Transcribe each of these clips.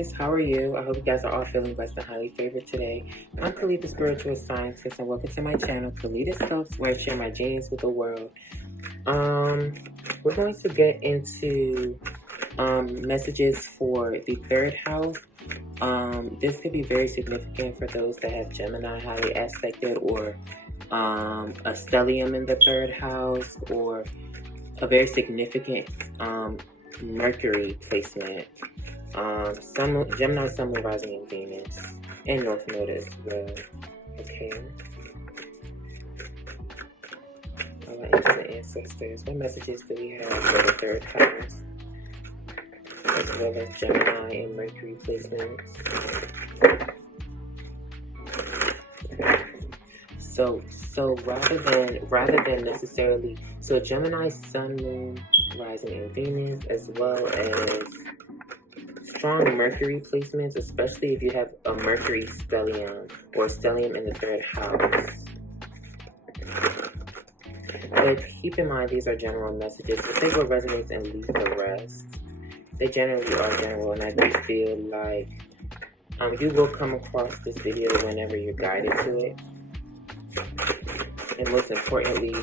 guys, how are you? I hope you guys are all feeling blessed and highly favored today. I'm Khalid, the spiritual scientist, and welcome to my channel, Khalid Scopes, where I share my genius with the world. We're going to get into messages for the third house. This could be very significant for those that have Gemini highly aspected, or a stellium in the third house, or a very significant Mercury placement. Gemini, Sun, Moon, Rising, and Venus, and North Node as well. Okay. Alright, into the ancestors. What messages do we have for the third house, as well as Gemini and Mercury placements? So rather than necessarily, so Gemini, Sun, Moon, Rising, and Venus, as well as strong Mercury placements, especially if you have a Mercury stellium or stellium in the third house. But keep in mind, these are general messages, so take what resonates and leave the rest. They generally are general, and I do feel like you will come across this video whenever you're guided to it. And most importantly,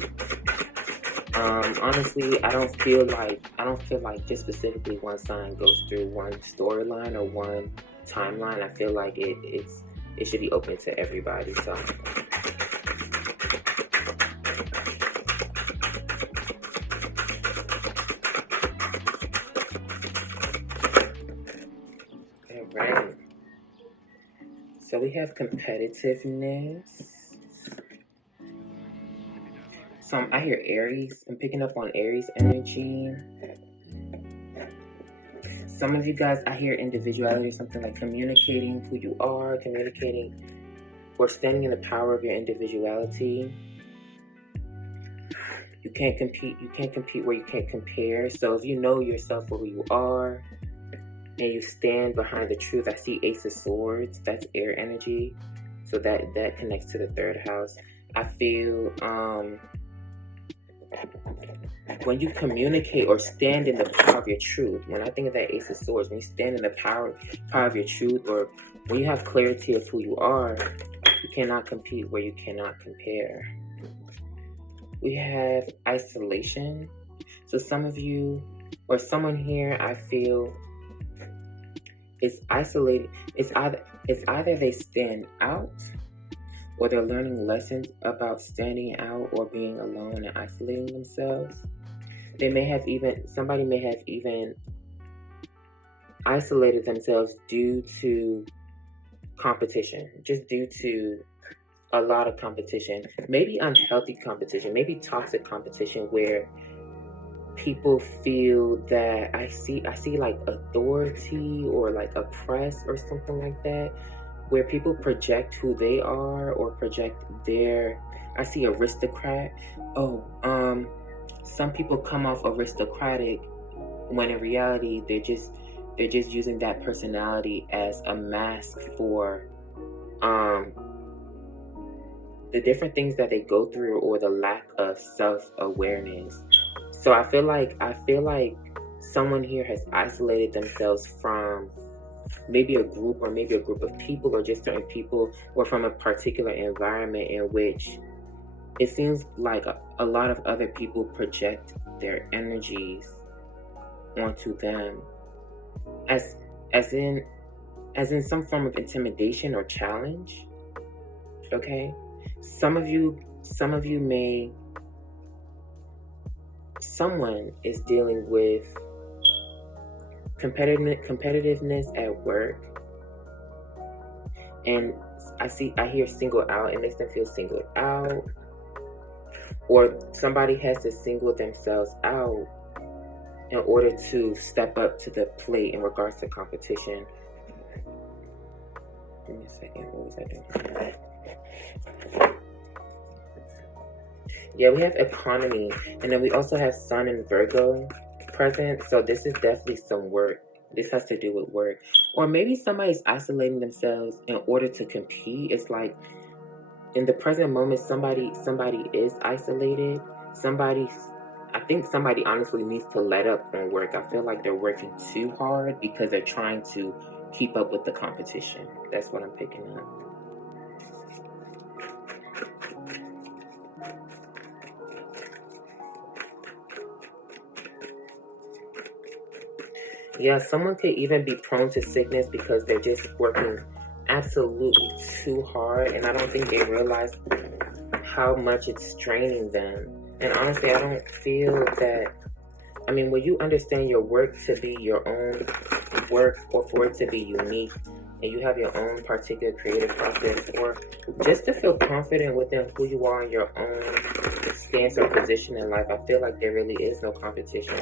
honestly, I don't feel like just specifically one sign goes through one storyline or one timeline. I feel like it should be open to everybody. So alright. So we have competitiveness. So I hear Aries. I'm picking up on Aries energy. Some of you guys, I hear individuality, something like communicating who you are, communicating or standing in the power of your individuality. You can't compete where you can't compare. So if you know yourself for who you are and you stand behind the truth, I see Ace of Swords. That's air energy. So that connects to the third house. I feel when you communicate or stand in the power of your truth, when I think of that Ace of Swords, when you stand in the power of your truth, or when you have clarity of who you are, you cannot compete where you cannot compare. We have isolation. So some of you, or someone here, I feel is isolated. It's either they stand out, or they're learning lessons about standing out or being alone and isolating themselves. Somebody may have even isolated themselves due to competition, just due to a lot of competition, maybe unhealthy competition, maybe toxic competition, where people feel that I see like authority or like oppress or something like that, where people project who they are or project I see aristocrat. Some people come off aristocratic when in reality they're just using that personality as a mask for the different things that they go through, or the lack of self-awareness. So I feel like someone here has isolated themselves from maybe a group of people, or just certain people, or from a particular environment in which it seems like a lot of other people project their energies onto them as in some form of intimidation or challenge. Okay? Someone is dealing with competitiveness at work, and I hear single out. It makes them feel singled out, or somebody has to single themselves out in order to step up to the plate in regards to competition. Give me a second. What was I doing? Yeah, we have economy, and then we also have Sun and Virgo present. So this is definitely some work. This has to do with work, or maybe somebody's isolating themselves in order to compete. It's like in the present moment, somebody is isolated. I think somebody honestly needs to let up on work. I feel like they're working too hard because they're trying to keep up with the competition. That's what I'm picking up. Yeah, someone could even be prone to sickness because they're just working absolutely too hard, and I don't think they realize how much it's straining them. And honestly, I don't feel that, I mean, when you understand your work to be your own work, or for it to be unique, and you have your own particular creative process, or just to feel confident within who you are in your own stance or position in life, I feel like there really is no competition.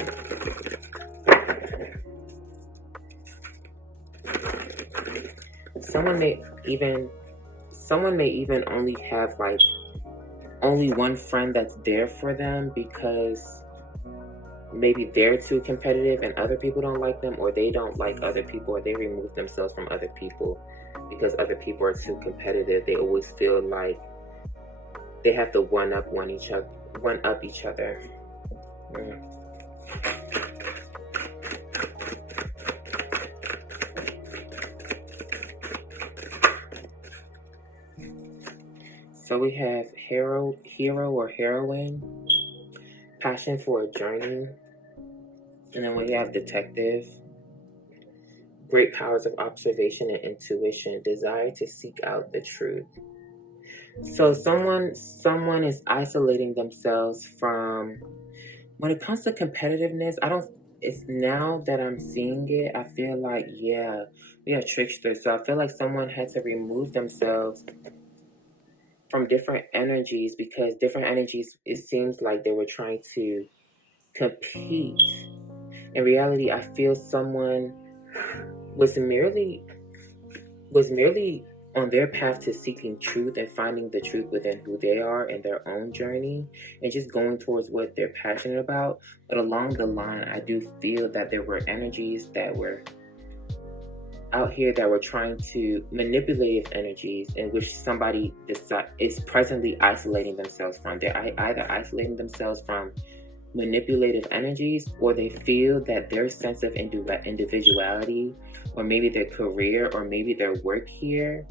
Someone may even only have like only one friend that's there for them because maybe they're too competitive and other people don't like them, or they don't like other people, or they remove themselves from other people because other people are too competitive. They always feel like they have to one up each other. So we have hero or heroine, passion for a journey, and then we have detective, great powers of observation and intuition, desire to seek out the truth. So someone is isolating themselves from, when it comes to competitiveness, it's now that I'm seeing it, I feel like, yeah, we are tricksters. So I feel like someone had to remove themselves from different energies, because different energies, it seems like they were trying to compete. In reality, I feel someone was merely on their path to seeking truth and finding the truth within who they are and their own journey, and just going towards what they're passionate about. But along the line, I do feel that there were energies that were out here that were trying to manipulative energies, in which somebody is presently isolating themselves from. They're either isolating themselves from manipulative energies, or they feel that their sense of individuality, or maybe their career, or maybe their work here,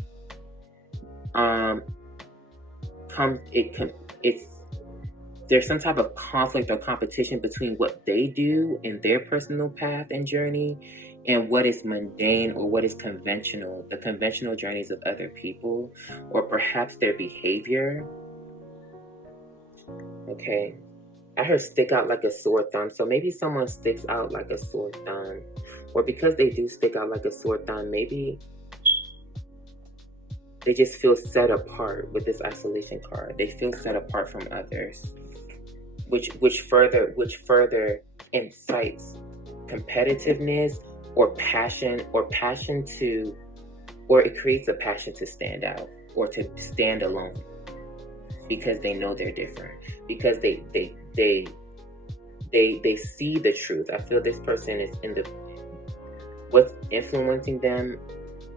there's some type of conflict or competition between what they do in their personal path and journey and what is mundane or what is conventional, the conventional journeys of other people, or perhaps their behavior. Okay. I heard stick out like a sore thumb. So maybe someone sticks out like a sore thumb. Or because they do stick out like a sore thumb, maybe they just feel set apart with this isolation card. They feel set apart from others, which further incites competitiveness or passion or it creates a passion to stand out or to stand alone, because they know they're different, because they see the truth. I feel this person is what's influencing them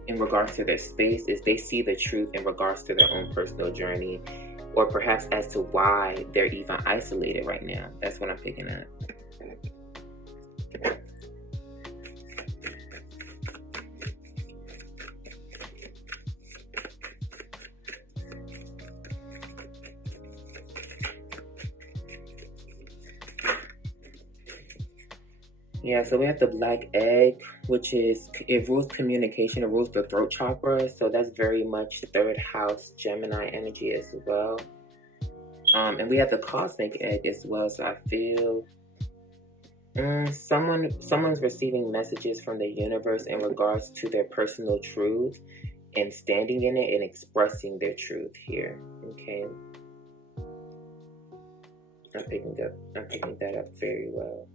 in regards to their space is they see the truth in regards to their own personal journey, or perhaps as to why they're even isolated right now. That's what I'm picking up. Yeah, so we have the black egg, which it rules communication, it rules the throat chakra. So that's very much third house Gemini energy as well. And we have the cosmic egg as well. So I feel someone's receiving messages from the universe in regards to their personal truth and standing in it and expressing their truth here. Okay. I'm picking that up very well.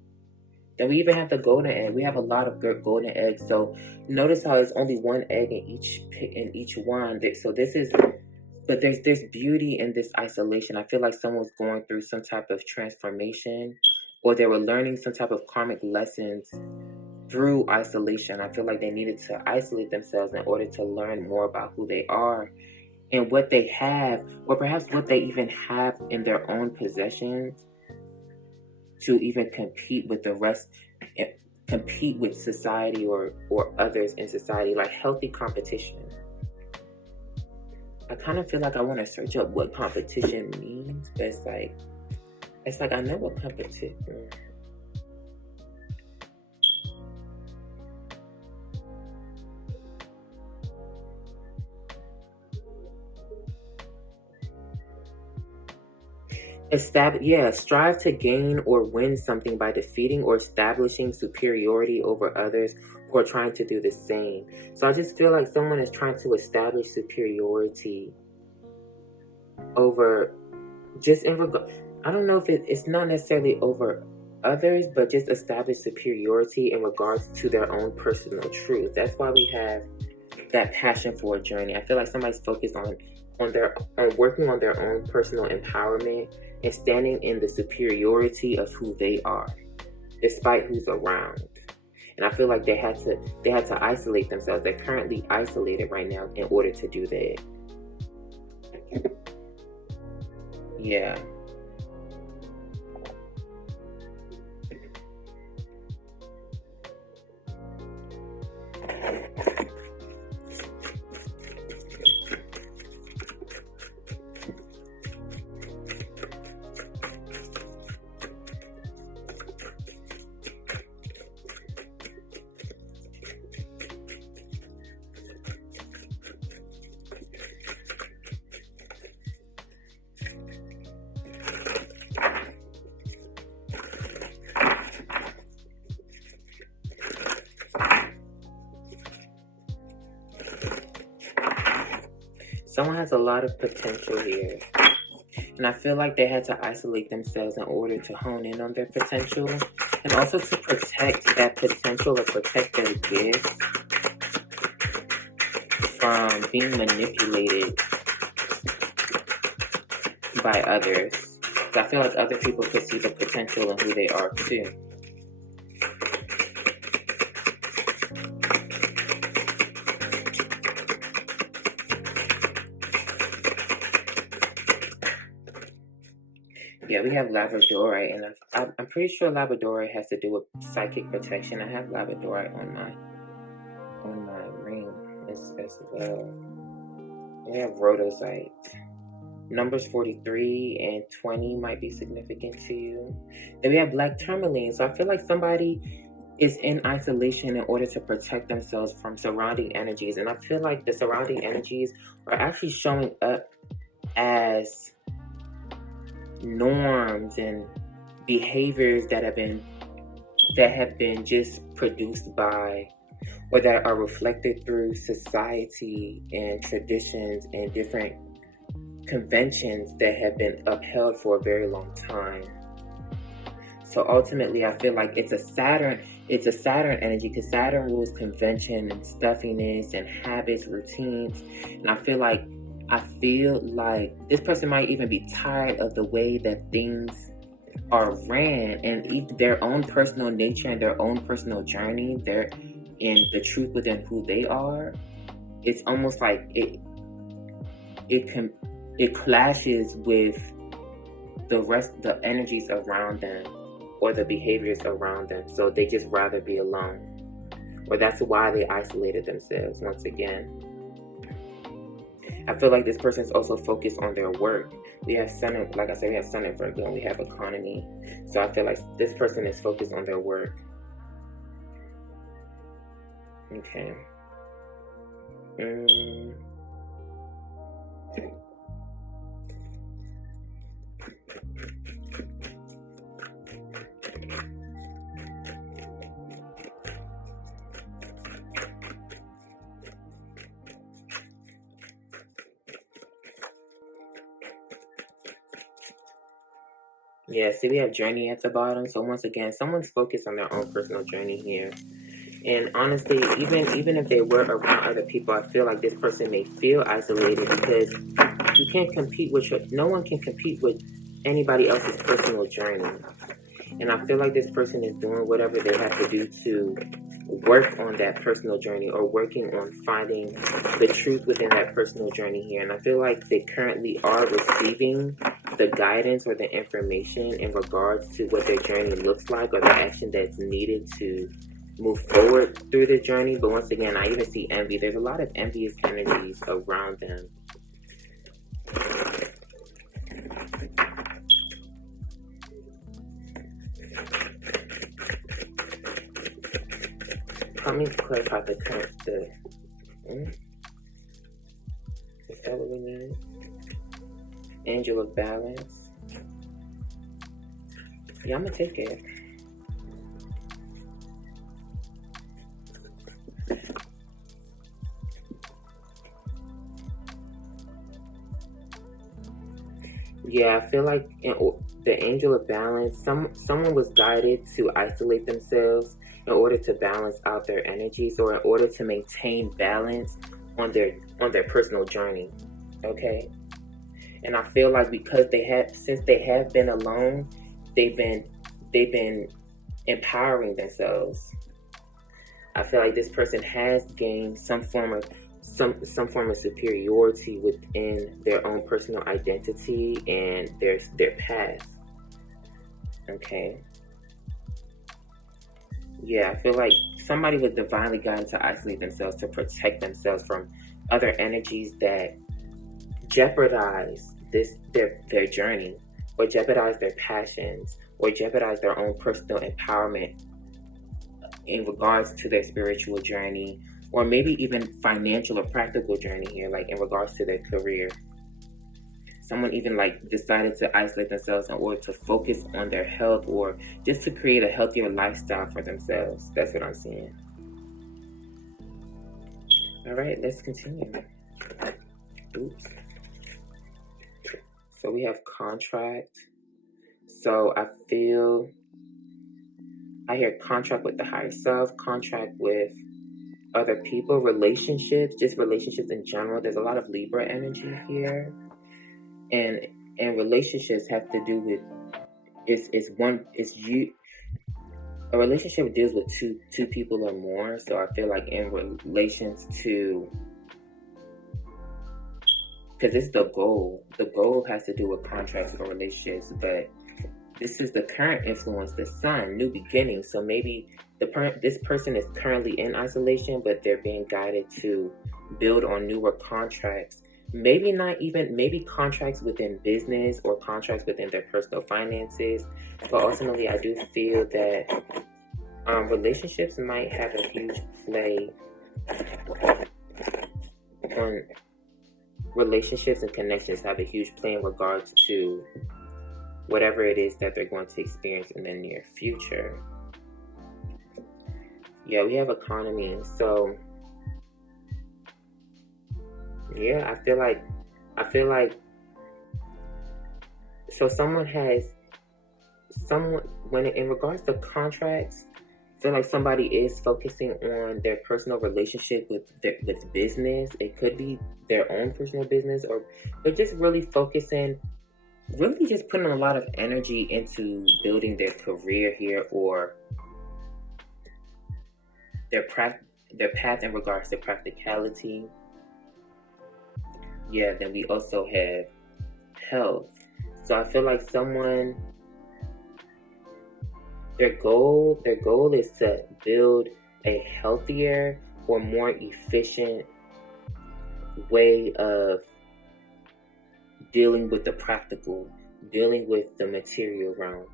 Then we even have the golden egg. We have a lot of golden eggs. So notice how there's only one egg in each one. So but there's beauty in this isolation. I feel like someone's going through some type of transformation, or they were learning some type of karmic lessons through isolation. I feel like they needed to isolate themselves in order to learn more about who they are and what they have, or perhaps what they even have in their own possessions, to even compete with the rest compete with society or others in society, like healthy competition. I kind of feel like I want to search up what competition means, but it's like I know what competition. Strive to gain or win something by defeating or establishing superiority over others who are trying to do the same. So I just feel like someone is trying to establish superiority over I don't know if it's not necessarily over others, but just establish superiority in regards to their own personal truth. That's why we have that passion for a journey. I feel like somebody's focused on working on their own personal empowerment and standing in the superiority of who they are, despite who's around. And I feel like they had to isolate themselves. They're currently isolated right now in order to do that. Yeah. Someone has a lot of potential here. And I feel like they had to isolate themselves in order to hone in on their potential. And also to protect that potential or protect their gifts from being manipulated by others. So I feel like other people could see the potential in who they are too. Yeah, we have Labradorite, and I'm pretty sure Labradorite has to do with psychic protection. I have Labradorite on my ring as well. We have Rhodosite. Numbers 43 and 20 might be significant to you. Then we have Black Tourmaline. So I feel like somebody is in isolation in order to protect themselves from surrounding energies. And I feel like the surrounding energies are actually showing up as norms and behaviors that have been just produced by, or that are reflected through society and traditions and different conventions that have been upheld for a very long time. So ultimately, I feel like it's a Saturn energy, because Saturn rules convention and stuffiness and habits, routines. And I feel like this person might even be tired of the way that things are ran, and their own personal nature and their own personal journey, they're in the truth within who they are. It's almost like it clashes with the energies around them or the behaviors around them. So they just rather be alone, or that's why they isolated themselves once again. I feel like this person's also focused on their work. We have Sun, like I said, we have Sun in Virgo, and we have economy. So I feel like this person is focused on their work. Okay. Yeah, see, we have journey at the bottom. So once again, someone's focused on their own personal journey here. And honestly, even if they were around other people, I feel like this person may feel isolated, because you can't compete no one can compete with anybody else's personal journey. And I feel like this person is doing whatever they have to do to work on that personal journey, or working on finding the truth within that personal journey here. And I feel like they currently are receiving the guidance or the information in regards to what their journey looks like, or the action that's needed to move forward through the journey. But once again, I even see envy. There's a lot of envious energies around them. Let me clarify the is that what we need? Angel of Balance. Yeah, I'm gonna take it. Yeah, I feel like the Angel of Balance, someone was guided to isolate themselves in order to balance out their energies, or in order to maintain balance on their personal journey. Okay? And I feel like because since they have been alone, they've been empowering themselves. I feel like this person has gained some form of superiority within their own personal identity and their path. Okay. Yeah, I feel like somebody was divinely guided to isolate themselves, to protect themselves from other energies that jeopardize their journey, or jeopardize their passions, or jeopardize their own personal empowerment in regards to their spiritual journey, or maybe even financial or practical journey here, like in regards to their career. Someone even like decided to isolate themselves in order to focus on their health, or just to create a healthier lifestyle for themselves. That's what I'm seeing. All right, let's continue. Oops. So we have contract. So I hear contract with the higher self, contract with other people, relationships, just relationships in general. There's a lot of Libra energy here. And relationships have to do with a relationship deals with two people or more. So I feel like in relations to, because it's the goal has to do with contracts or relationships, but this is the current influence, the sun, new beginning. So maybe this person is currently in isolation, but they're being guided to build on newer contracts. Maybe contracts within business, or contracts within their personal finances. But ultimately, I do feel that relationships might have a huge play on relationships, and connections have a huge play in regards to whatever it is that they're going to experience in the near future. Yeah, we have economy. So yeah, I feel like so when in regards to contracts, I feel like somebody is focusing on their personal relationship with business. It could be their own personal business, or they're just really just putting a lot of energy into building their career here, or their path in regards to practicality. Yeah, then we also have health. So I feel like their goal is to build a healthier or more efficient way of dealing with the practical, dealing with the material realm.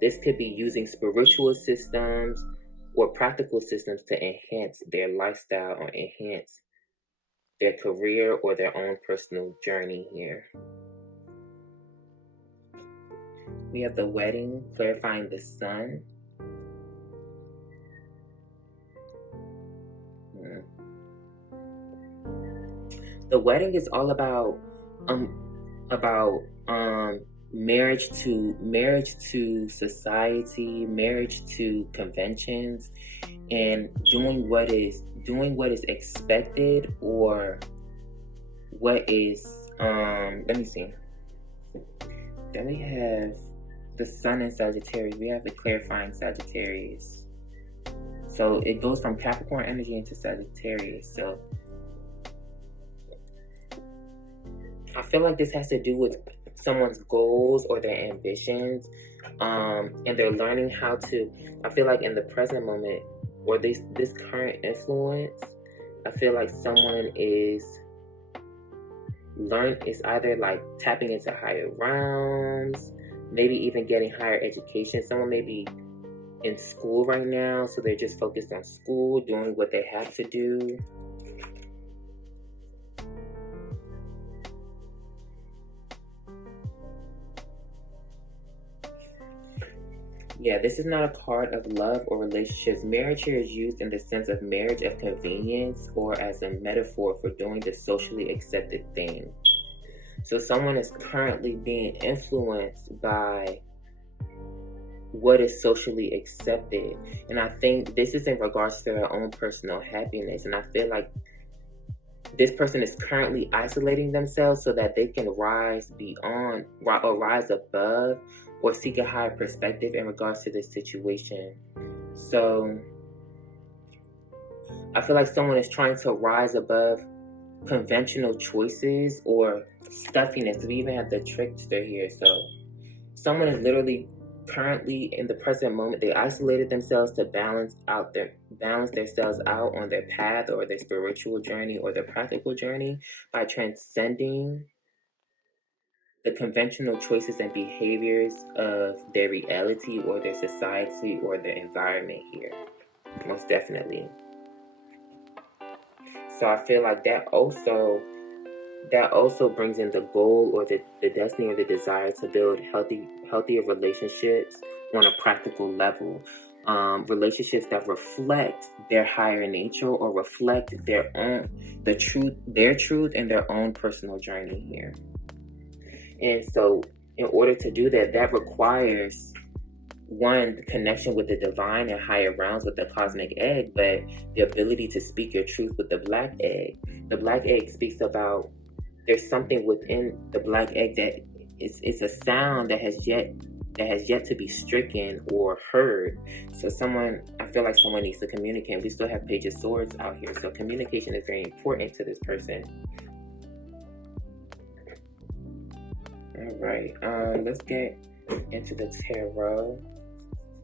This could be using spiritual systems or practical systems to enhance their lifestyle, or enhance their career, or their own personal journey here. We have the wedding, clarifying the sun. The wedding is all about marriage to society, marriage to conventions, and doing what is expected, or what is let me see. Then we have the sun in Sagittarius. We have the clarifying Sagittarius. So it goes from Capricorn energy into Sagittarius. So I feel like this has to do with someone's goals or their ambitions, and they're learning how to. I feel like in the present moment, or this current influence, I feel like someone is either like tapping into higher realms, maybe even getting higher education. Someone may be in school right now, so they're just focused on school, doing what they have to do. Yeah, this is not a card of love or relationships. Marriage here is used in the sense of marriage of convenience or as a metaphor for doing the socially accepted thing. So someone is currently being influenced by what is socially accepted. And I think this is in regards to their own personal happiness. And I feel like this person is currently isolating themselves so that they can rise beyond or rise above or seek a higher perspective in regards to this situation. So I feel like someone is trying to rise above conventional choices or stuffiness. We even have the trickster here. So someone is literally currently in the present moment, they isolated themselves to balance themselves out on their path or their spiritual journey or their practical journey by transcending the conventional choices and behaviors of their reality or their society or their environment here. Most definitely. So I feel like that also brings in the goal or the destiny or the desire to build healthier relationships on a practical level. Relationships that reflect their higher nature or reflect their truth and their own personal journey here. And so in order to do that, that requires one, connection with the divine and higher realms with the cosmic egg, but the ability to speak your truth with the black egg. The black egg speaks about there's something within the black egg that it's a sound that has yet to be stricken or heard. So I feel like someone needs to communicate. We still have Page of Swords out here, so communication is very important to this person. All right, let's get into the tarot.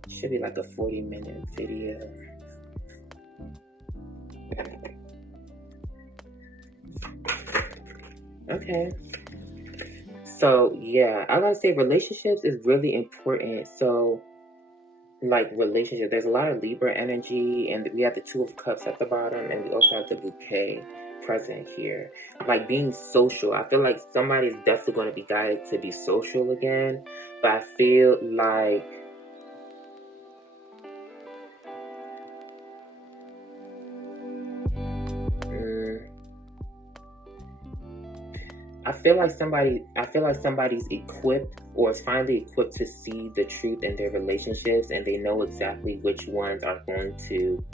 Should be like a 40-minute video. Okay. So yeah, I gotta say relationships is really important. So like relationship, there's a lot of Libra energy, and we have the Two of Cups at the bottom, and we also have the Bouquet present here. Like being social, I feel like somebody's definitely going to be guided to be social again, but I feel like I feel like somebody's equipped or is finally equipped to see the truth in their relationships, and they know exactly which ones are going to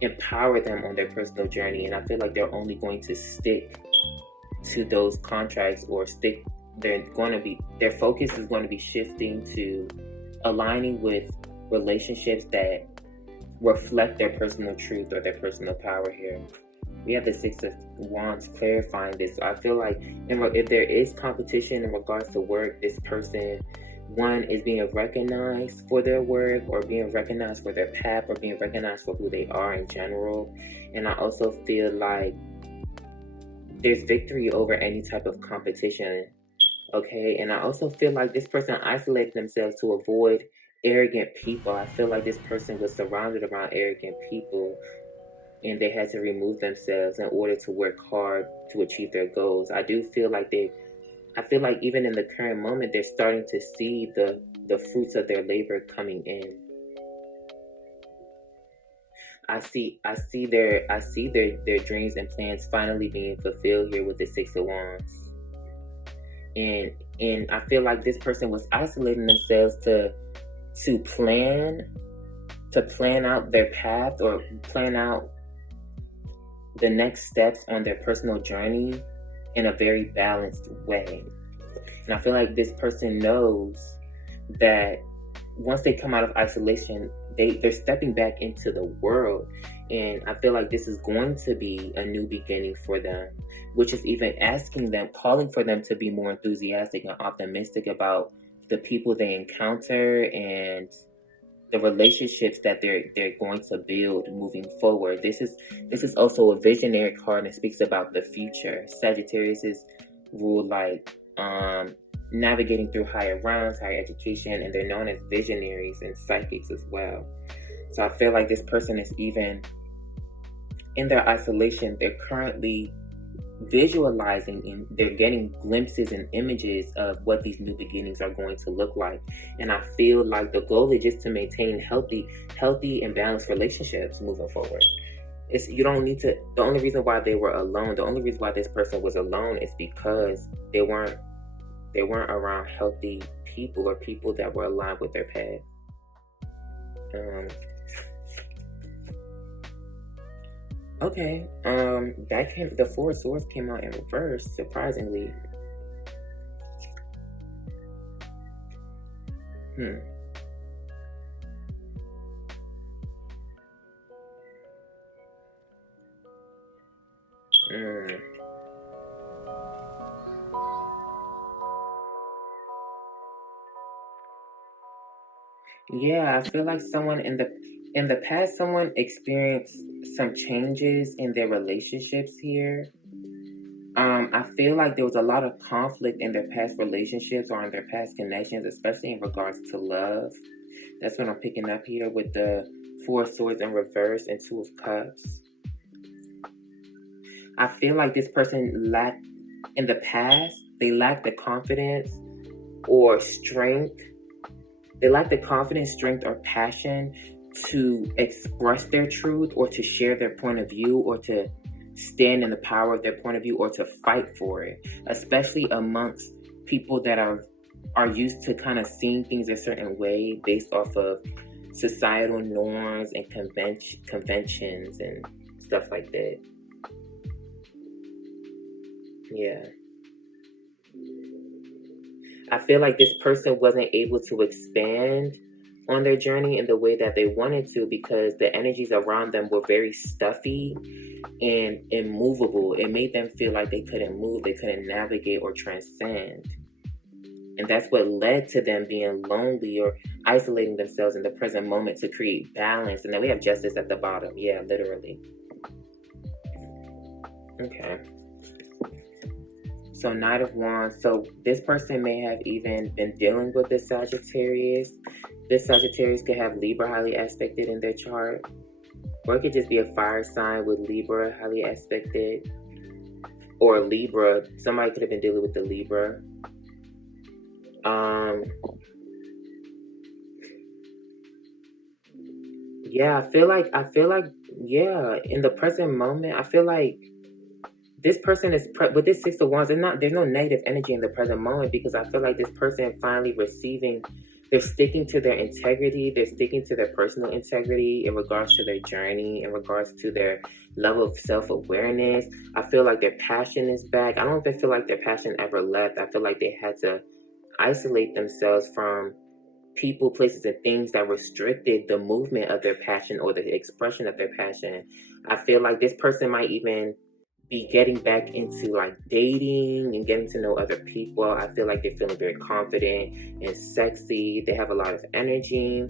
empower them on their personal journey. And I feel like they're only going to stick to those contracts or their focus is going to be shifting to aligning with relationships that reflect their personal truth or their personal power here. We have the Six of Wands clarifying this. So I feel like if there is competition in regards to work, this person, one, is being recognized for their work or being recognized for their path or being recognized for who they are in general. And I also feel like there's victory over any type of competition. Okay, and I also feel like this person isolated themselves to avoid arrogant people. I feel like this person was surrounded around arrogant people, and they had to remove themselves in order to work hard to achieve their goals. I feel like even in the current moment, they're starting to see the fruits of their labor coming in. I see their dreams and plans finally being fulfilled here with the Six of Wands. And I feel like this person was isolating themselves to plan out their path or plan out the next steps on their personal journey in a very balanced way. And I feel like this person knows that once they come out of isolation, they're stepping back into the world, and I feel like this is going to be a new beginning for them, which is even asking them, calling for them to be more enthusiastic and optimistic about the people they encounter and the relationships that they're going to build moving forward. This is also a visionary card and speaks about the future. Sagittarius is ruled like navigating through higher realms, higher education, and they're known as visionaries and psychics as well. So I feel like this person is even in their isolation, they're currently visualizing and they're getting glimpses and images of what these new beginnings are going to look like. And I feel like the goal is just to maintain healthy and balanced relationships moving forward. You don't need to. The only reason why they were alone, the only reason why this person was alone is because they weren't around healthy people or people that were aligned with their path. Okay, the Four of Swords came out in reverse, surprisingly. Yeah, I feel like someone in the past, someone experienced some changes in their relationships here. I feel like there was a lot of conflict in their past relationships or in their past connections, especially in regards to love. That's what I'm picking up here with the Four of Swords in reverse and Two of Cups. I feel like this person lacked, in the past, they lacked the confidence or strength. They lack the confidence, strength, or passion to express their truth or to share their point of view or to stand in the power of their point of view or to fight for it, especially amongst people that are used to kind of seeing things a certain way based off of societal norms and conventions and stuff like that. Yeah. I feel like this person wasn't able to expand on their journey in the way that they wanted to because the energies around them were very stuffy and immovable. It made them feel like they couldn't move, they couldn't navigate or transcend. And that's what led to them being lonely or isolating themselves in the present moment to create balance. And then we have Justice at the bottom. Yeah, literally. Okay. So Knight of Wands. So this person may have even been dealing with this Sagittarius. This Sagittarius could have Libra highly aspected in their chart. Or it could just be a fire sign with Libra highly aspected. Or Libra. Somebody could have been dealing with the Libra. Yeah, I feel like, yeah, in the present moment, I feel like this person is, with this Six of Wands, there's no negative energy in the present moment because I feel like this person finally they're sticking to their integrity, they're sticking to their personal integrity in regards to their journey, in regards to their level of self-awareness. I feel like their passion is back. I don't even feel like their passion ever left. I feel like they had to isolate themselves from people, places, and things that restricted the movement of their passion or the expression of their passion. I feel like this person might even be getting back into like dating and getting to know other people. I feel like they're feeling very confident and sexy. They have a lot of energy.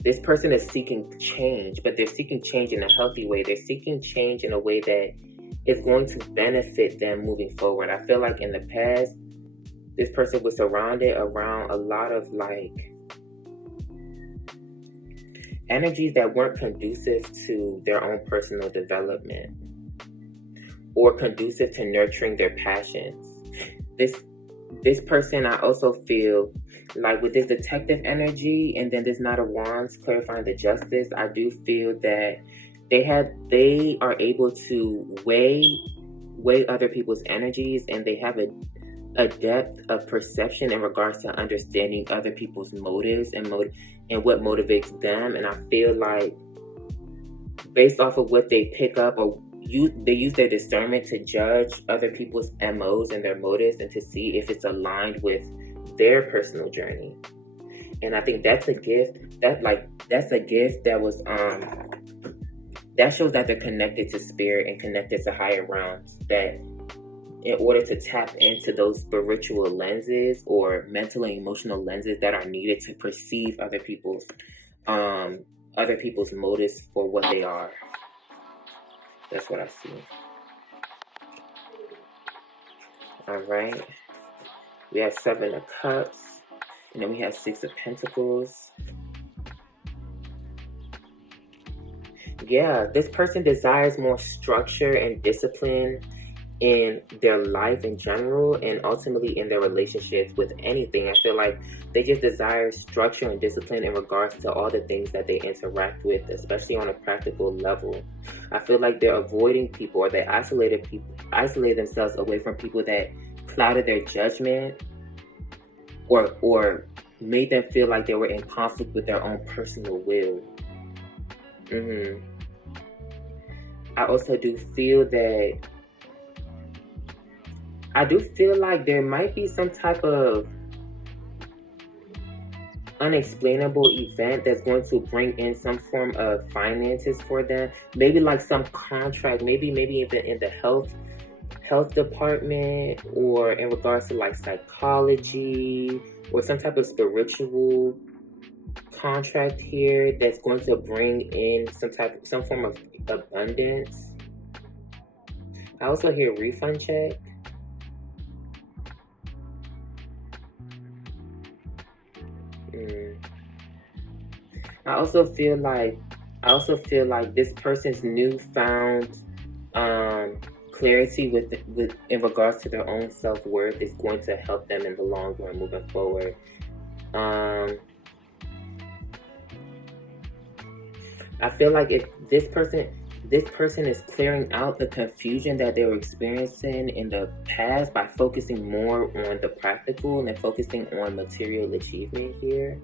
This person is seeking change, but they're seeking change in a healthy way. They're seeking change in a way that is going to benefit them moving forward. I feel like in the past, this person was surrounded around a lot of like energies that weren't conducive to their own personal development or conducive to nurturing their passions. This person, I also feel like with this detective energy and then this Knight of Wands clarifying the Justice, I do feel that they are able to weigh other people's energies, and they have a depth of perception in regards to understanding other people's motives and what motivates them. And I feel like based off of what they pick up they use their discernment to judge other people's MOs and their motives and to see if it's aligned with their personal journey. And I think that's a gift. That's a gift that was that shows that they're connected to spirit and connected to higher realms. That in order to tap into those spiritual lenses or mental and emotional lenses that are needed to perceive other people's motives for what they are. That's what I see. All right. We have 7 of Cups, and then we have 6 of Pentacles. Yeah, this person desires more structure and discipline in their life in general, and ultimately in their relationships with anything. I feel like they just desire structure and discipline in regards to all the things that they interact with, especially on a practical level. I feel like they're avoiding people, or they isolated themselves away from people that clouded their judgment or made them feel like they were in conflict with their own personal will. I also do feel that like there might be some type of unexplainable event that's going to bring in some form of finances for them. Maybe like some contract, maybe even in the health department, or in regards to like psychology, or some type of spiritual contract here that's going to bring in some form of abundance. I also hear refund check. I also feel like this person's newfound clarity with in regards to their own self-worth is going to help them in the long run moving forward. I feel like if this person is clearing out the confusion that they were experiencing in the past by focusing more on the practical and focusing on material achievement here.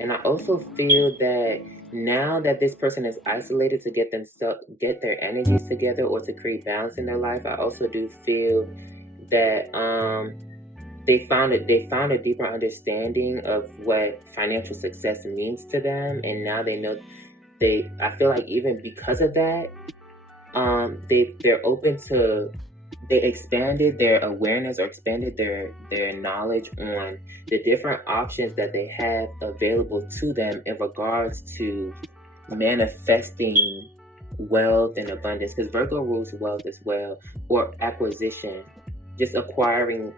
And I also feel that now that this person is isolated to get their energies together or to create balance in their life, I also do feel that they found a deeper understanding of what financial success means to them, and now they know. I feel like even because of that, they're open to. They expanded their awareness or expanded their knowledge on the different options that they have available to them in regards to manifesting wealth and abundance. Because Virgo rules wealth as well, or acquisition, just acquiring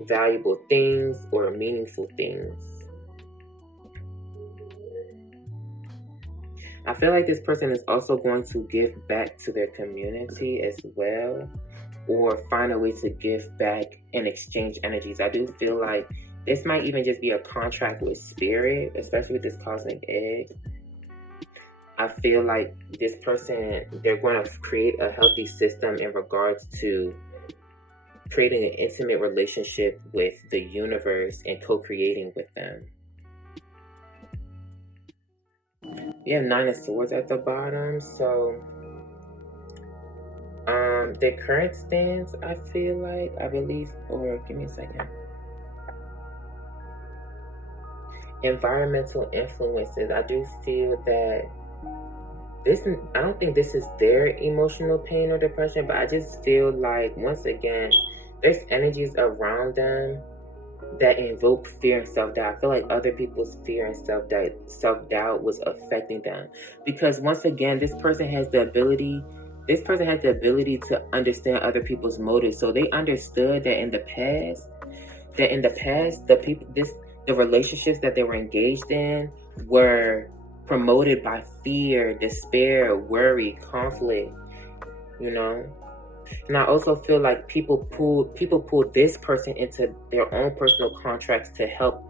valuable things or meaningful things. I feel like this person is also going to give back to their community as well, or find a way to give back and exchange energies. I do feel like this might even just be a contract with spirit, especially with this cosmic egg. I feel like this person, they're going to create a healthy system in regards to creating an intimate relationship with the universe and co-creating with them. We have 9 of Swords at the bottom, so their current stance, I believe, or give me a second. Environmental influences. I do feel that I don't think this is their emotional pain or depression, but I just feel like, once again, there's energies around them that invoke fear and self-doubt. I feel like other people's fear and self-doubt was affecting them. Because once again, this person has the ability to understand other people's motives. So they understood that in the past, the relationships that they were engaged in were promoted by fear, despair, worry, conflict, And I also feel like people pull this person into their own personal contracts to help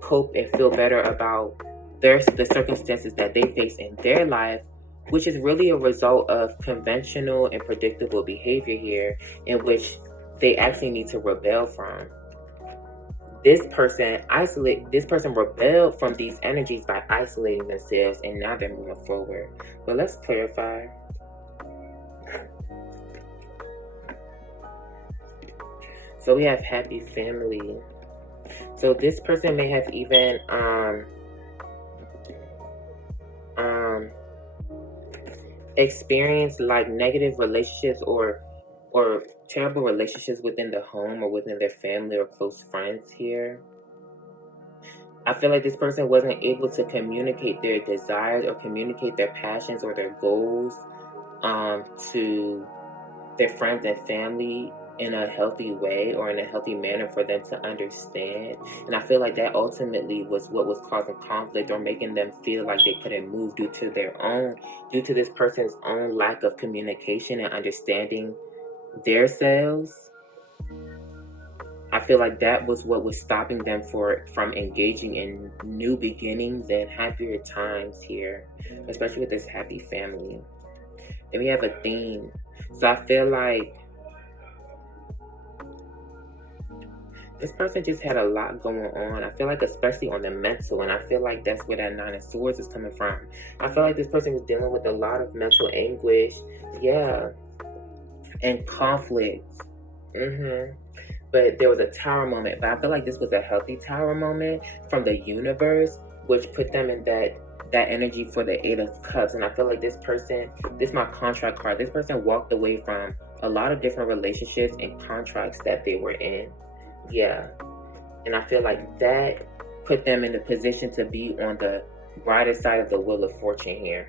cope and feel better about the circumstances that they face in their life, which is really a result of conventional and predictable behavior here, in which they actually need to rebel from. This person rebelled from these energies by isolating themselves, and now they're moving forward. But let's clarify. So we have happy family. So this person may have even experienced like negative relationships or terrible relationships within the home or within their family or close friends here. I feel like this person wasn't able to communicate their desires or communicate their passions or their goals to their friends and family in a healthy way or in a healthy manner for them to understand. And I feel like that ultimately was what was causing conflict or making them feel like they couldn't move due to this person's own lack of communication and understanding their selves. I feel like that was what was stopping them from engaging in new beginnings and happier times here, especially with this happy family. Then we have a theme. So I feel like this person just had a lot going on. I feel like especially on the mental, and I feel like that's where that Nine of Swords is coming from. I feel like this person was dealing with a lot of mental anguish, and conflict. But there was a tower moment, but I feel like this was a healthy tower moment from the universe, which put them in that energy for the Eight of Cups. And I feel like this is my contract card. This person walked away from a lot of different relationships and contracts that they were in. And I feel like that put them in the position to be on the brighter side of the Wheel of Fortune here.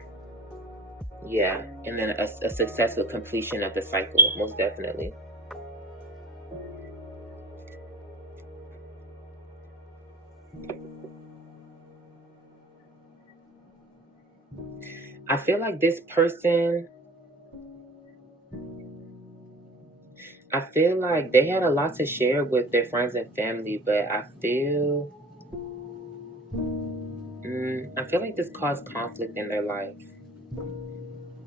And then a successful completion of the cycle, most definitely. I feel like this person, I feel like they had a lot to share with their friends and family, but I feel like this caused conflict in their life.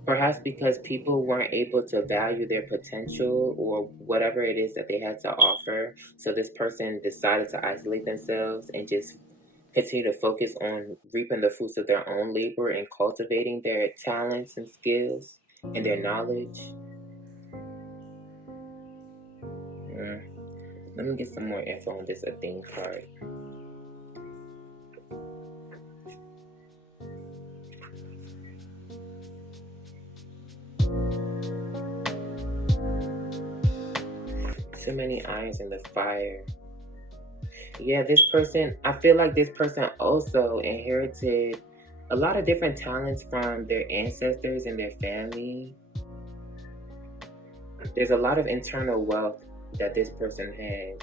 Perhaps because people weren't able to value their potential or whatever it is that they had to offer. So this person decided to isolate themselves and just continue to focus on reaping the fruits of their own labor and cultivating their talents and skills and their knowledge. Let me get some more info on this theme card. Too many irons in the fire. This person, I feel like this person also inherited a lot of different talents from their ancestors and their family. There's a lot of internal wealth that this person has.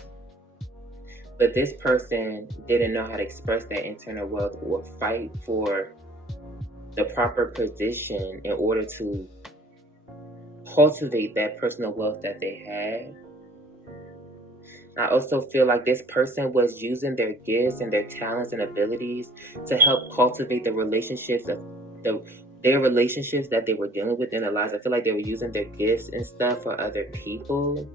But this person didn't know how to express that internal wealth or fight for the proper position in order to cultivate that personal wealth that they had. I also feel like this person was using their gifts and their talents and abilities to help cultivate the relationships of their relationships that they were dealing with in their lives. I feel like they were using their gifts and stuff for other people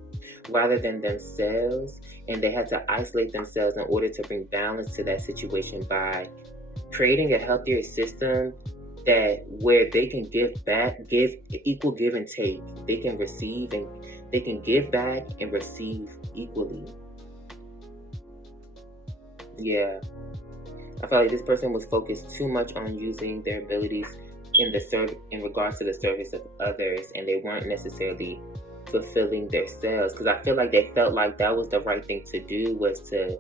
rather than themselves, and they had to isolate themselves in order to bring balance to that situation by creating a healthier system where they can give equal give and take. They can receive and they can give back and receive equally. I feel like this person was focused too much on using their abilities in regards to the service of others, and they weren't necessarily fulfilling themselves, because I feel like they felt like that was the right thing to do, was to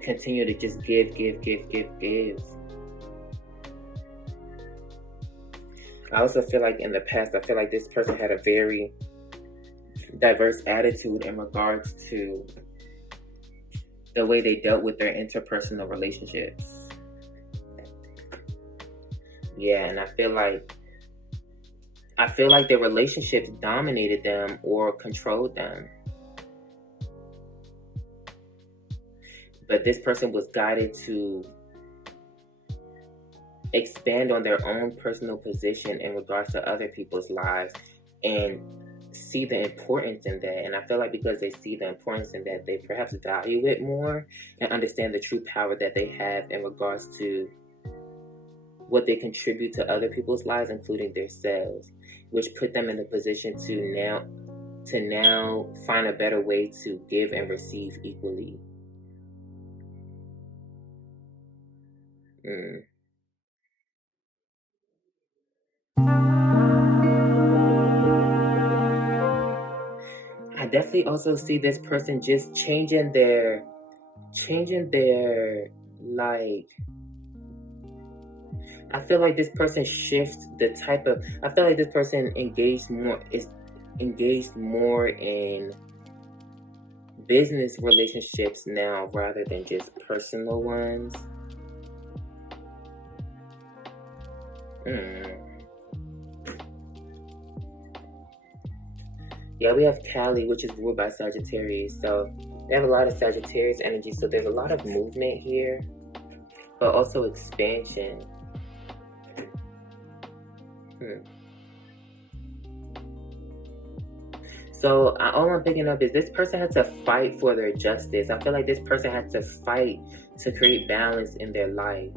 continue to just give. I also feel like in the past, I feel like this person had a very diverse attitude in regards to the way they dealt with their interpersonal relationships. And I feel like their relationships dominated them or controlled them. But this person was guided to expand on their own personal position in regards to other people's lives and see the importance in that. And I feel like because they see the importance in that, they perhaps value it more and understand the true power that they have in regards to what they contribute to other people's lives, including themselves, which put them in a position to now to now find a better way to give and receive equally. I definitely also see this person just changing their like, I feel like this person shifts the type of, I feel like this person engaged more in business relationships now rather than just personal ones. Yeah, we have Cali, which is ruled by Sagittarius. So they have a lot of Sagittarius energy. So there's a lot of movement here, but also expansion. So all I'm picking up is this person had to fight for their justice. I feel like this person had to fight to create balance in their life.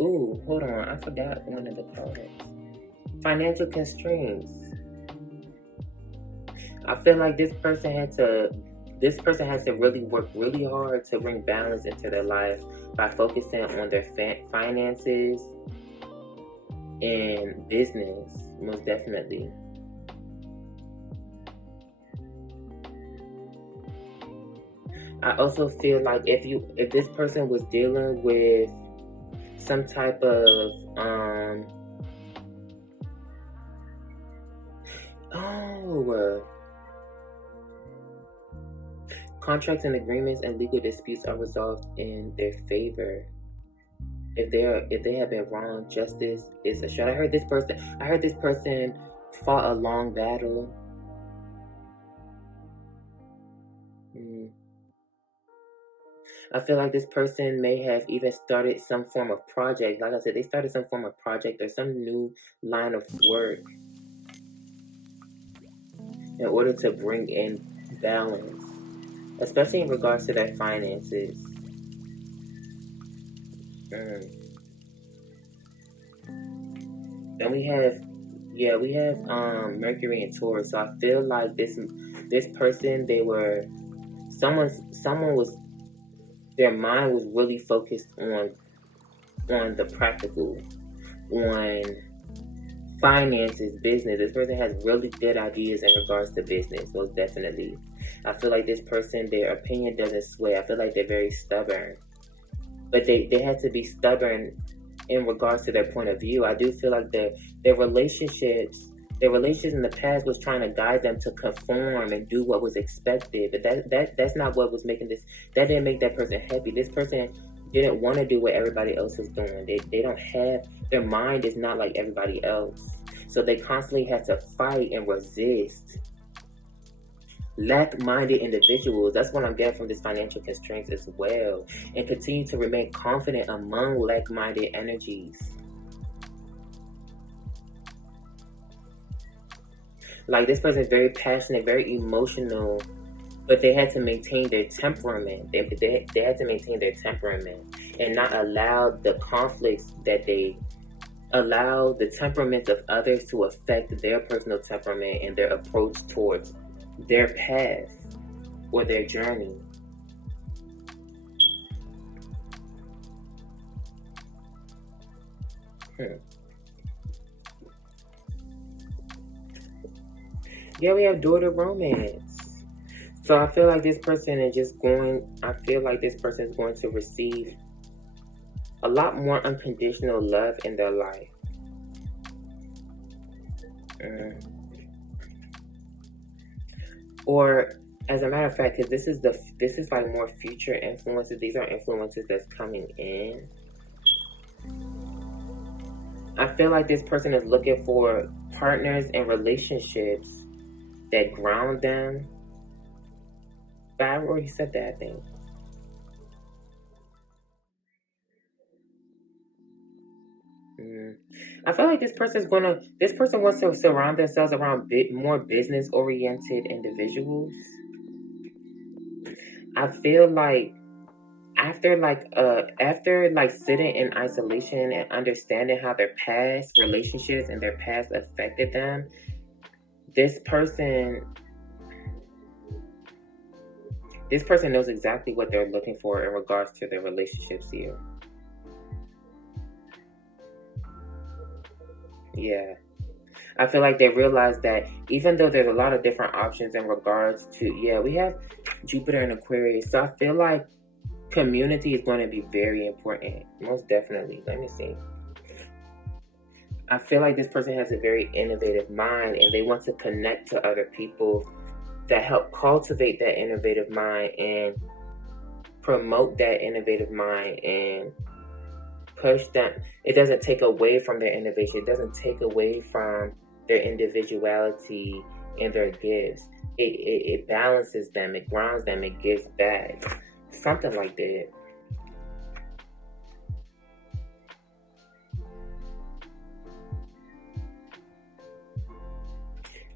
Ooh, hold on. I forgot one of the cards. Financial constraints. I feel like this person has to really work really hard to bring balance into their life by focusing on their finances and business, most definitely. I also feel like if this person was dealing with some type of contracts and agreements and legal disputes are resolved in their favor. If they have been wrong, justice is assured. I heard this person fought a long battle. I feel like this person may have even started some form of project. Like I said, they started some form of project or some new line of work in order to bring in balance, especially in regards to their finances. Then we have Mercury and Taurus. So I feel like this person, their mind was really focused on the practical, on finances, business. This person has really good ideas in regards to business, most definitely. I feel like this person, their opinion doesn't sway. I feel like they're very stubborn. But they had to be stubborn in regards to their point of view. I do feel like their relationships in the past was trying to guide them to conform and do what was expected. But that's not what was making this. That didn't make that person happy. This person didn't want to do what everybody else was doing. They don't have, their mind is not like everybody else. So they constantly had to fight and resist like-minded individuals. That's what I'm getting from this financial constraints as well. And continue to remain confident among like-minded energies. Like, this person is very passionate, very emotional, but they had to maintain their temperament. They had to maintain their temperament and not allow the conflicts that they allow the temperaments of others to affect their personal temperament and their approach towards their path or their journey. Yeah, we have daughter romance. So I feel like this person is going to receive a lot more unconditional love in their life. Or, as a matter of fact, because this is like more future influences. These are influences that's coming in. I feel like this person is looking for partners and relationships that ground them. But I already said that, I think. I feel like this person wants to surround themselves around more business-oriented individuals. I feel like after sitting in isolation and understanding how their past relationships and their past affected them, this person This person knows exactly what they're looking for in regards to their relationships here. Yeah. I feel like they realize that even though there's a lot of different options in regards to, we have Jupiter and Aquarius. So I feel like community is going to be very important. Most definitely. Let me see. I feel like this person has a very innovative mind and they want to connect to other people that help cultivate that innovative mind and promote that innovative mind and push them. It doesn't take away from their innovation. It doesn't take away from their individuality and their gifts. It balances them. It grounds them. It gives back. Something like that.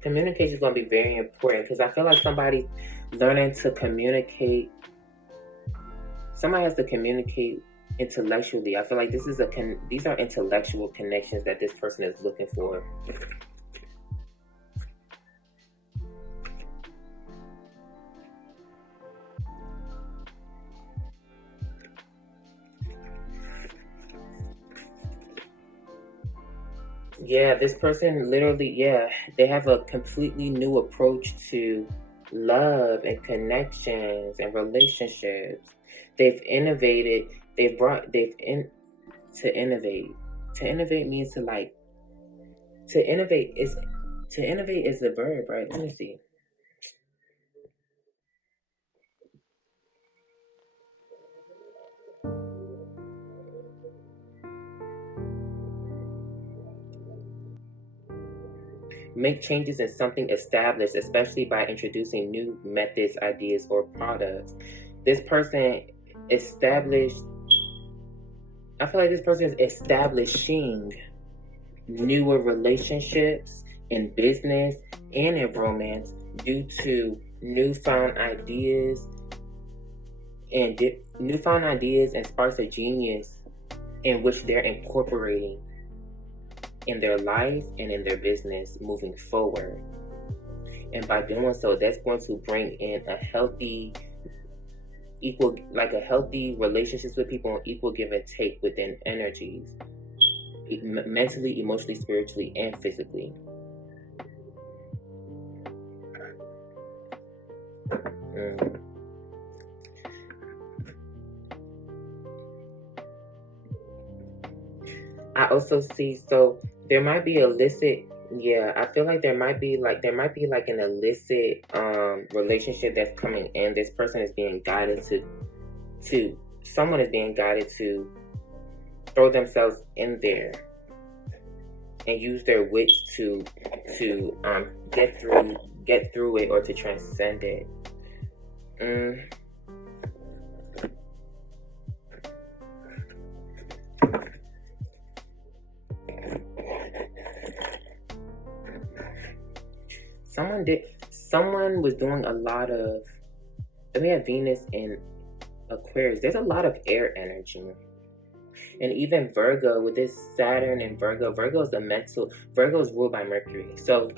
Communication is going to be very important because I feel like somebody learning to communicate. Somebody has to communicate intellectually. I feel like these are intellectual connections that this person is looking for. Yeah, this person literally, they have a completely new approach to love and connections and relationships. They've innovated, to innovate. To innovate means to innovate is the verb, right? Let me see. Make changes in something established, especially by introducing new methods, ideas, or products. This person established, I feel like this person is establishing newer relationships in business and in romance due to newfound ideas and sparks of genius in which they're incorporating in their life and in their business moving forward. And by doing so, that's going to bring in a healthy relationships with people on equal give and take within energies, mentally, emotionally, spiritually, and physically. I also see, so there might be illicit, I feel like there might be like an illicit relationship that's coming in. This person is being guided to someone is being guided to throw themselves in there and use their wits to get through it or to transcend it. Someone was doing a lot of, we have Venus in Aquarius. There's a lot of air energy. And even Virgo, with this Saturn and Virgo is ruled by Mercury. So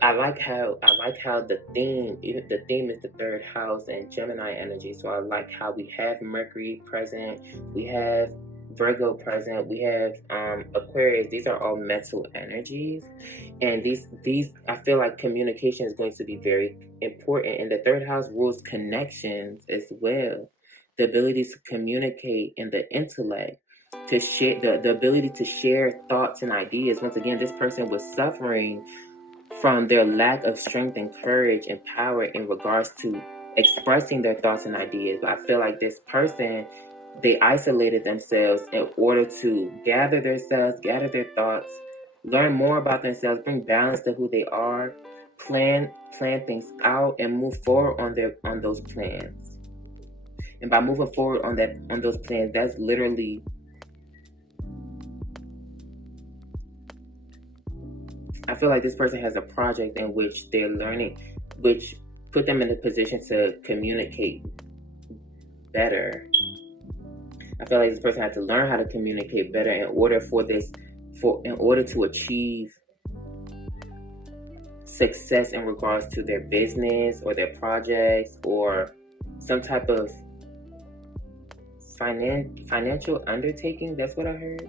I like how the theme is the third house and Gemini energy. So I like how we have Mercury present, we have Virgo present, we have Aquarius. These are all mental energies, and these I feel like communication is going to be very important. And the third house rules connections as well, the ability to communicate and the intellect, to share the ability to share thoughts and ideas. Once again, this person was suffering from their lack of strength and courage and power in regards to expressing their thoughts and ideas. But I feel like this person, they isolated themselves in order to gather themselves, gather their thoughts, learn more about themselves, bring balance to who they are, plan things out, and move forward on those plans. And by moving forward on those plans, that's literally, I feel like this person has a project in which they're learning, which put them in a position to communicate better. I feel like this person had to learn how to communicate better in order to achieve success in regards to their business or their projects or some type of financial undertaking. That's what I heard.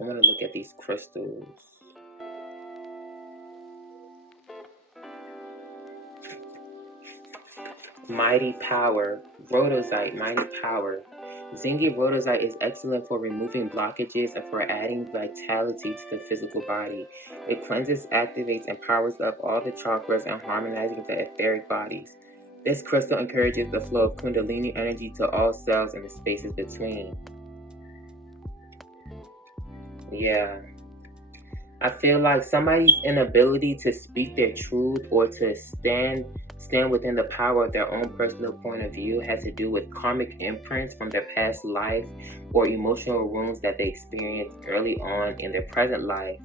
I want to look at these crystals. Mighty power, rhodozite, mighty power. Zingy rhodozite is excellent for removing blockages and for adding vitality to the physical body. It cleanses, activates, and powers up all the chakras and harmonizing the etheric bodies. This crystal encourages the flow of Kundalini energy to all cells and the spaces between. Yeah. I feel like somebody's inability to speak their truth or to stand within the power of their own personal point of view has to do with karmic imprints from their past life or emotional wounds that they experienced early on in their present life.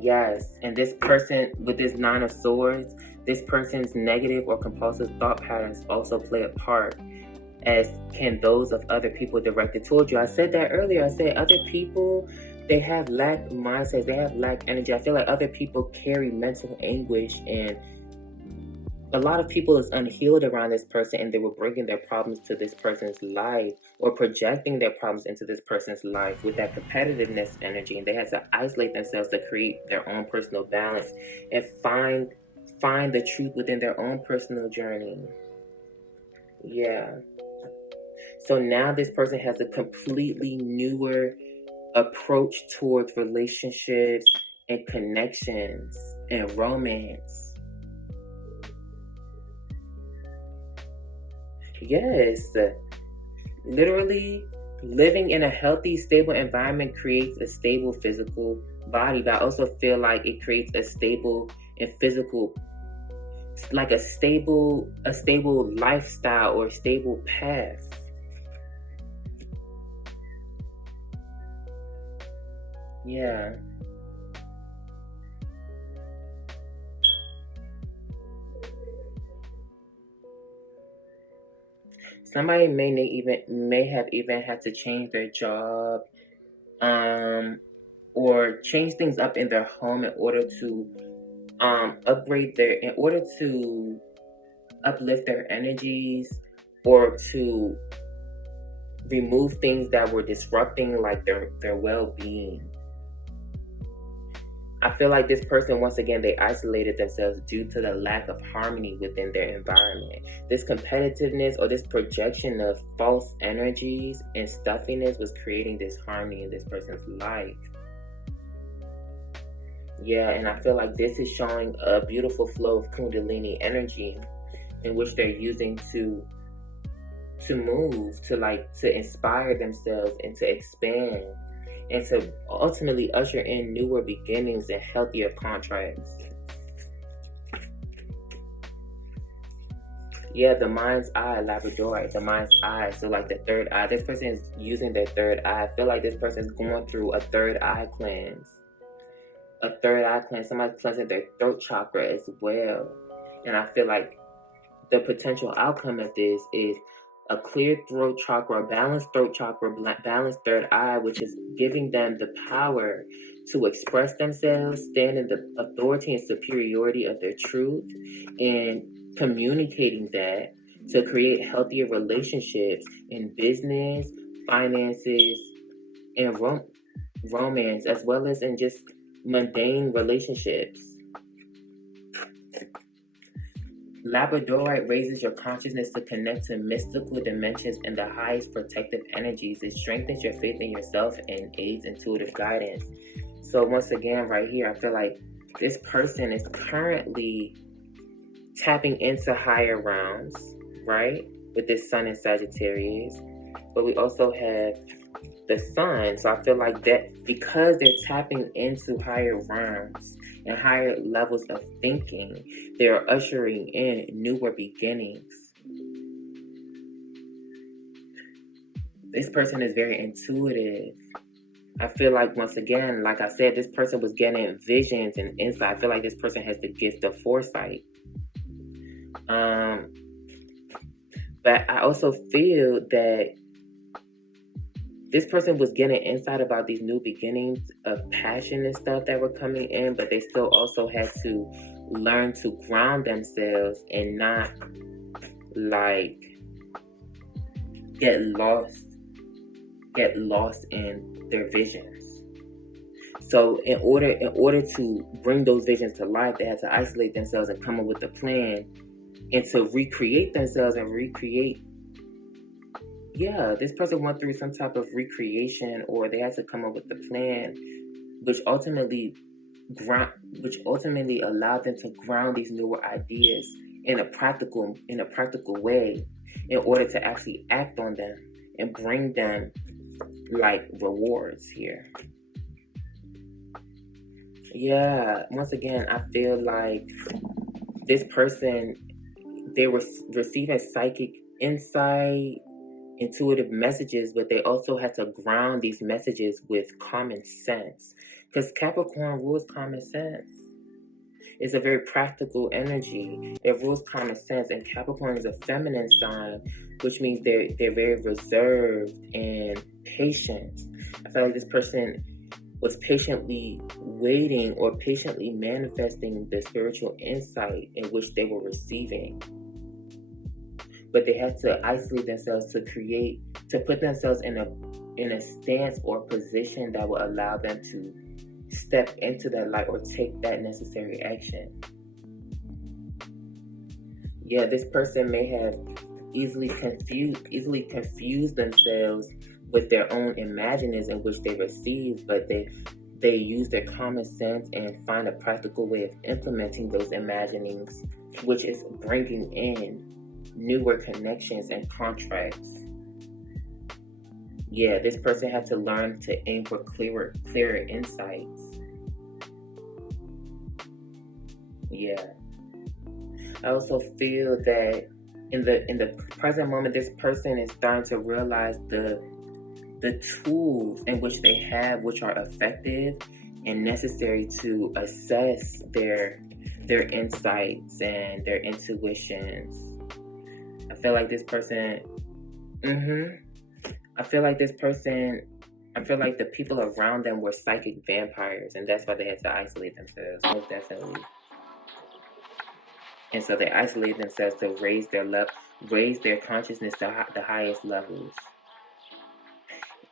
Yes, and this person with this Nine of Swords, this person's negative or compulsive thought patterns also play a part, as can those of other people directed toward you. I said that earlier. I said other people, they have lack mindsets, they have lack energy. I feel like other people carry mental anguish, and a lot of people is unhealed around this person, and they were bringing their problems to this person's life or projecting their problems into this person's life with that competitiveness energy, and they had to isolate themselves to create their own personal balance and find the truth within their own personal journey. Yeah. So now this person has a completely newer approach towards relationships and connections and romance. Yes. Literally, living in a healthy, stable environment creates a stable physical body, but I also feel like it creates a stable and physical, like a stable lifestyle or a stable path. Yeah. Somebody may have even had to change their job, or change things up in their home in order to in order to uplift their energies, or to remove things that were disrupting like their well-being. I feel like this person, once again, they isolated themselves due to the lack of harmony within their environment. This competitiveness or this projection of false energies and stuffiness was creating this harmony in this person's life. Yeah, and I feel like this is showing a beautiful flow of Kundalini energy in which they're using to move, to inspire themselves and to expand, and to ultimately usher in newer beginnings and healthier contracts. Yeah, the mind's eye, Labradorite, the mind's eye. So like the third eye, this person is using their third eye. I feel like this person is going through a third eye cleanse. Somebody's cleansing their throat chakra as well. And I feel like the potential outcome of this is a clear throat chakra, balanced throat chakra, balanced third eye, which is giving them the power to express themselves, stand in the authority and superiority of their truth, and communicating that to create healthier relationships in business, finances, and romance, as well as in just mundane relationships. Labradorite raises your consciousness to connect to mystical dimensions and the highest protective energies. It strengthens your faith in yourself and aids intuitive guidance. So once again, right here, I feel like this person is currently tapping into higher realms, right? With this sun in Sagittarius. But we also have the sun. So I feel like that because they're tapping into higher realms and higher levels of thinking, they're ushering in newer beginnings. This person is very intuitive. I feel like, once again, like I said, this person was getting visions and insight. I feel like this person has the gift of foresight. But I also feel that this person was getting insight about these new beginnings of passion and stuff that were coming in, but they still also had to learn to ground themselves and not like get lost in their visions. So in order to bring those visions to life, they had to isolate themselves and come up with a plan and to recreate themselves and recreate. Yeah, this person went through some type of recreation, or they had to come up with the plan, which ultimately allowed them to ground these newer ideas in a practical way, in order to actually act on them and bring them like rewards here. Yeah, once again, I feel like this person, they were receiving psychic insight, intuitive messages, but they also had to ground these messages with common sense, because Capricorn rules common sense. It's a very practical energy. It rules common sense, and Capricorn is a feminine sign, which means they're very reserved and patient. I feel like this person was patiently waiting or patiently manifesting the spiritual insight in which they were receiving. But they had to isolate themselves to put themselves in a stance or position that will allow them to step into that light or take that necessary action. Yeah, this person may have easily confused themselves with their own imaginings in which they received, but they use their common sense and find a practical way of implementing those imaginings, which is bringing in newer connections and contracts. Yeah, this person had to learn to aim for clearer insights. Yeah. I also feel that in the present moment, this person is starting to realize the tools in which they have, which are effective and necessary to assess their insights and their intuitions. I feel like this person, I feel like the people around them were psychic vampires, and that's why they had to isolate themselves, most definitely. And so they isolate themselves to raise their consciousness to the highest levels.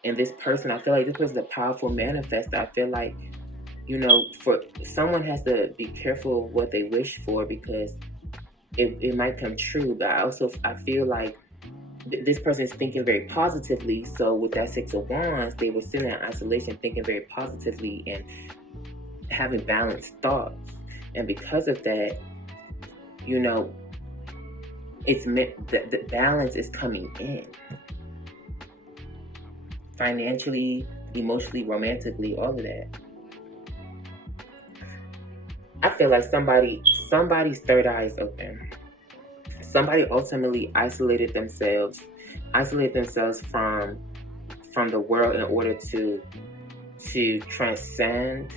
And this person, I feel like this was a powerful manifester. I feel like, for someone has to be careful what they wish for, because it might come true. But I feel like this person is thinking very positively. So with that Six of Wands, they were sitting in isolation, thinking very positively and having balanced thoughts. And because of that, it's meant that the balance is coming in. Financially, emotionally, romantically, all of that. I feel like somebody's third eye is open. Somebody ultimately isolated themselves from the world in order to transcend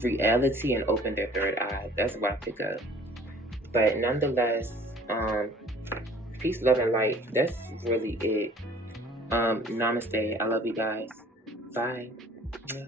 reality and open their third eye. That's what I pick up. But nonetheless, peace, love, and light. That's really it. Namaste. I love you guys. Bye. Yeah.